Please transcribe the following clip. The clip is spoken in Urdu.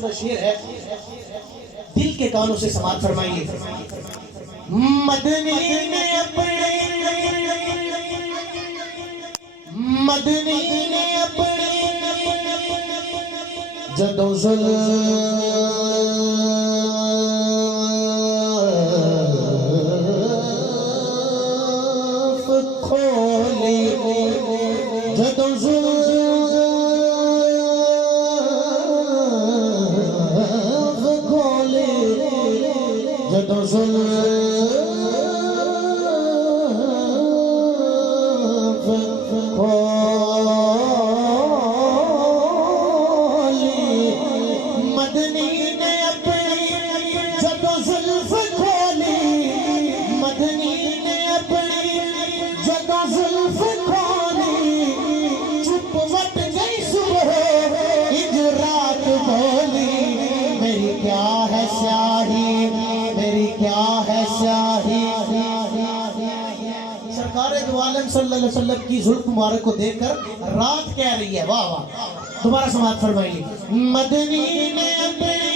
خوبصورت شعر ہے، دل کے کانوں سے سماعت فرمائیے۔ مدنی نے اپنے جدوں زلف کھولی، جدوں زلف کھولی، جدوں زلف کھولی، مدنی نے اپنی جدوں زلف کھولی، مدنی نے اپنی جدوں زلف کھولی، چپ وٹ گئی صبح انج رات بولی، میری کیا ہے سیاہی، میری کیا ہے سیاہی۔ سرکار دو عالم صلی اللہ علیہ وسلم کی زلف مبارک کو دیکھ کر رات کہہ رہی ہے، واہ واہ، دوبارہ سماعت فرمائیے۔ مدنی نے اپنے